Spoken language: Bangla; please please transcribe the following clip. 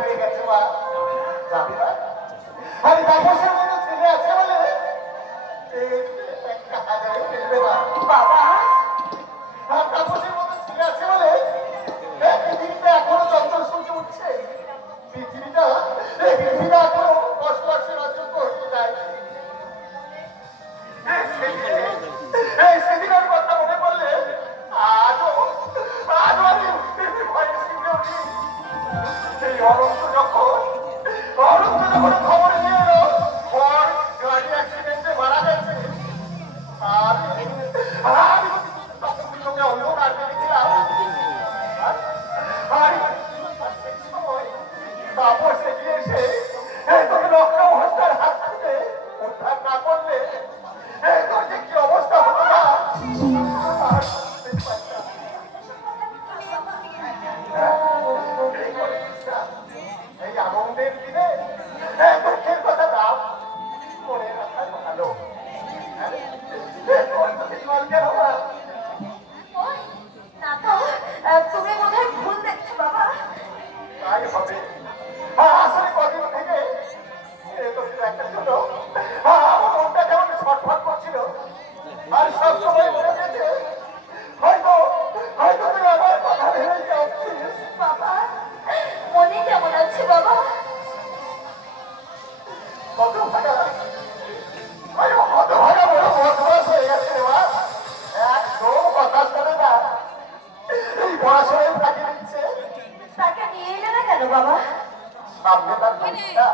হয়ে গেছে মা, যাবি না? আরে তাপসের মতো ছেলে আছে বলে একটা হাজারে ফেলবে না বাবা। আর তাপসের মতো ছেলে আছে বলে পৃথিবীতে এখনো চন্দ্র সূর্য উঠছে। পৃথিবীটা এখনো বসবাসের অযোগ্য হয়ে যায়। সেদিনের কথা মনে পড়লে আজও আজও আমি ভয়ে শিখে উঠি। সেই অনন্ত যখন খবর নিয়ে এলো ওর গাড়ি অ্যাক্সিডেন্টে মারা গেছে, আর আমি তোকে অন্ধকার দেখেছিলাম। আর সেই সময় তাপস এগিয়ে এসে তোকে লক্ষ্য হত্যার হাত থেকে উদ্ধার না করলে তোর যে কি অবস্থা হতো না। এই আনন্দের দিনে দুঃখের কথা নাম মনে রাখার ভালো। তুমি বোধহয় ভুল দেখছো বাবা। তাই হবে। আসলে কদিন থেকে একটা ছোট আমার মনটা কেমন ছটফট করছিল। আর সব সময় মনে হয়েছে হয়তো হয়তো তুই আমার কথা ভেবে যাচ্ছিস। বাবা মনে কেমন আছে বাবা? হতভাগা হতভাগা বড় বদমাস হয়ে গেছে রে মা। একদম কথা শোনে না, এই পড়াশোনায় ফাঁকি দিচ্ছে। তাকে নিয়ে এলে না কেন বাবা? সামনে তার পরীক্ষা,